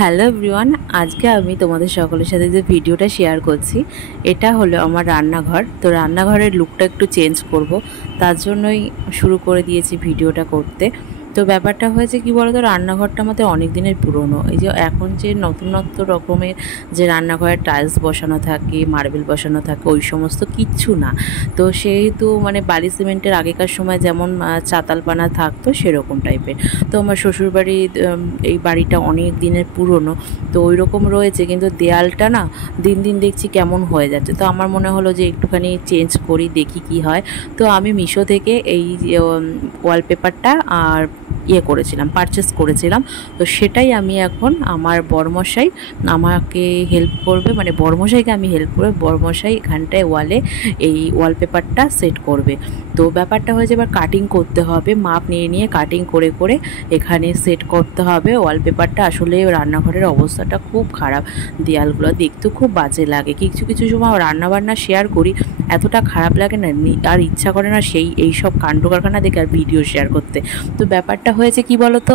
Hello everyone, আজকে আমি তোমাদের সকলের সাথে যে ভিডিওটা শেয়ার করছি এটা হলো আমার রান্নাঘর। তো রান্নাঘরের লুকটা একটু চেঞ্জ করব, তার জন্যই শুরু করে দিয়েছি ভিডিওটা করতে। তো ব্যাপারটা হয়েছে কি বলতো, রান্নাঘরটা আমাদের অনেক দিনের পুরনো। এই যে এখন যে নতুনত্ব রকমের যে রান্নাঘরের টাইলস বসানো থাকে, মার্বেল বসানো থাকে, ওই সমস্ত কিচ্ছু না। তো সেহেতু মানে বালি সিমেন্টের আগেকার সময় যেমন চাতালপানা থাকতো সেরকম টাইপের। তো আমার শ্বশুরবাড়ি এই বাড়িটা অনেক দিনের পুরনো, তো ওই রকম রয়েছে, কিন্তু দেয়ালটা না দিন দিন দেখছি কেমন হয়ে যাচ্ছে। তো আমার মনে হলো যে একটুখানি চেঞ্জ করি, দেখি কি হয়। তো আমি মিশো থেকে এই ওয়ালপেপারটা আর করেছিলাম, পারচেস করেছিলাম। তো সেটাই আমি এখন আমার বড়মশাই আমাকে হেল্প করবে, মানে বড়মশাইকে আমি হেল্প করবে, বড়মশাই এখানটায় ওয়ালে এই ওয়ালপেপারটা সেট করবে। তো ব্যাপারটা হয়েছে এবার কাটিং করতে হবে, মাপ নিয়ে নিয়ে কাটিং করে করে এখানে সেট করতে হবে ওয়ালপেপারটা। আসলে রান্নাঘরের অবস্থাটা খুব খারাপ, দেয়ালগুলো দেখতে খুব বাজে লাগে। কিছু কিছু সময় রান্নাবান্না শেয়ার করি, এতটা খারাপ লাগে না, আর ইচ্ছা করে না এই সব কাণ্ড কারখানা দেখে আর ভিডিও শেয়ার করতে। তো ব্যাপারটা হয়েছে কি বলতো,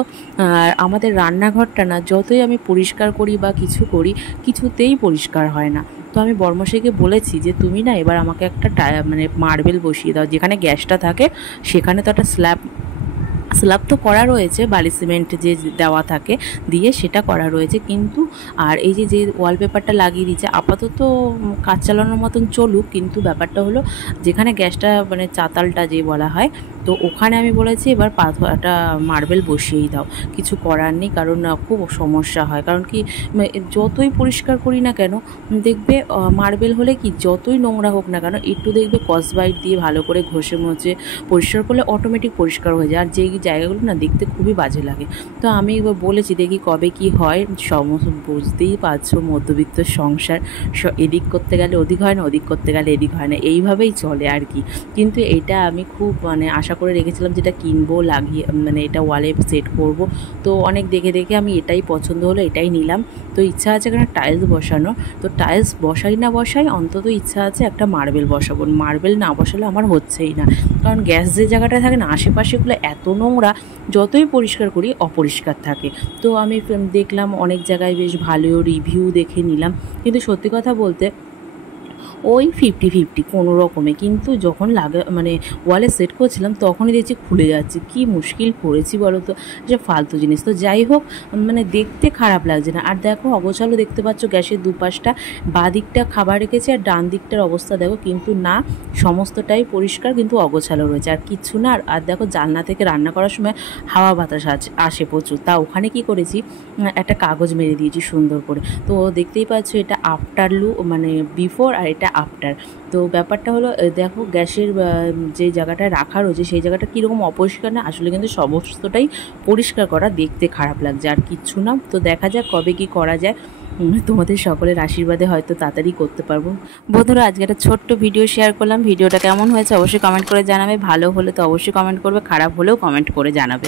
আমাদের রান্নাঘরটা না যতই আমি পরিষ্কার করি বা কিছু করি, কিছুতেই পরিষ্কার হয় না। তো আমি বর্মশাইকে বলেছি যে তুমি না এবার আমাকে একটা মানে মার্বেল বসিয়ে দাও, যেখানে গ্যাসটা থাকে সেখানে তো একটা স্ল্যাব তো করা রয়েছে, বালি সিমেন্ট যে দেওয়া থাকে দিয়ে সেটা করা রয়েছে, কিন্তু আর এই যে ওয়ালপেপারটা লাগিয়ে দিচ্ছে আপাতত কাজ চালানোর মতন চলুক। কিন্তু ব্যাপারটা হলো যেখানে গ্যাসটা মানে চাতালটা যে বলা হয়, তো ওখানে আমি বলেছি এবার একটা মার্বেল বসিয়েই দাও, কিছু করার নেই। কারণ খুব সমস্যা হয়, কারণ কি যতই পরিষ্কার করি না কেন দেখবে মার্বেল হলে কি যতই নোংরা হোক না কেন একটু দেখবে স্কচব্রাইট দিয়ে ভালো করে ঘষে মুছে পরিষ্কার করলে অটোমেটিক পরিষ্কার হয়ে যায়, আর যেই জায়গাগুলো না দেখতে খুবই বাজে লাগে। তো আমি বলেছি দেখি কবে কি হয়। সমস্ত বুঝতেই পারছো মধ্যবিত্ত সংসার, এদিক করতে গেলে ওদিক হয় না, ওদিক করতে গেলে এদিক হয় না, এইভাবেই চলে আর কি। কিন্তু এটা আমি খুব মানে আশা করে রেখেছিলাম যেটা কিনবো, লাগিয়ে মানে এটা ওয়ালে সেট করব। তো অনেক দেখে দেখে আমি এটাই পছন্দ হলো, এটাই নিলাম। তো ইচ্ছা আছে এখানে টাইলস বসানো, তো টাইলস বসাই না বসাই অন্তত ইচ্ছা আছে একটা মার্বেল বসাবো। মার্বেল না বসালে আমার হচ্ছেই না, কারণ গ্যাস যে জায়গাটা থাকে না আশেপাশেগুলো এত নোংরা, যতই পরিষ্কার করি অপরিষ্কার থাকে। তো আমি দেখলাম অনেক জায়গায় বেশ ভালো রিভিউ দেখে নিলাম, কিন্তু সত্যি কথা বলতে ওই 50-50 কোনো রকমে। কিন্তু যখন মানে ওয়ালে সেট করছিলাম তখনই দেখছি খুলে যাচ্ছে, কি মুশকিল পড়েছি বলো তো, যে ফালতু জিনিস। তো যাই হোক, মানে দেখতে খারাপ লাগছে না। আর দেখো অগোছালো দেখতে পাচ্ছ, গ্যাসের দুপাশটা, বাঁ দিকটা খাবার রেখেছে আর ডান দিকটার অবস্থা দেখো, কিন্তু না সমস্তটাই পরিষ্কার কিন্তু অগোছালো রয়েছে আর কিচ্ছু না। আর দেখো জানলা থেকে রান্না করার সময় হাওয়া বাতাস আসে প্রচুর, তা ওখানে কি করেছি একটা কাগজ মেরে দিয়েছি সুন্দর করে। তো দেখতেই পাচ্ছ এটা আফটার লুক, মানে বিফোর, আর এটা আফটার। তো ব্যাপারটা হলো দেখো গ্যাসের যে জায়গাটা রাখা রয়েছে সেই জায়গাটা কীরকম অপরিষ্কার না, আসলে কিন্তু সমস্তটাই পরিষ্কার করা, দেখতে খারাপ লাগছে আর কিচ্ছু না। তো দেখা যাক কবে কি করা যায়, তোমাদের সকলের আশীর্বাদে হয়তো তাড়াতাড়ি করতে পারবো। বন্ধুরা আজকে একটা ছোট্ট ভিডিও শেয়ার করলাম, ভিডিওটা কেমন হয়েছে অবশ্যই কমেন্ট করে জানাবে, ভালো হলে তো অবশ্যই কমেন্ট করবে, খারাপ হলেও কমেন্ট করে জানাবে।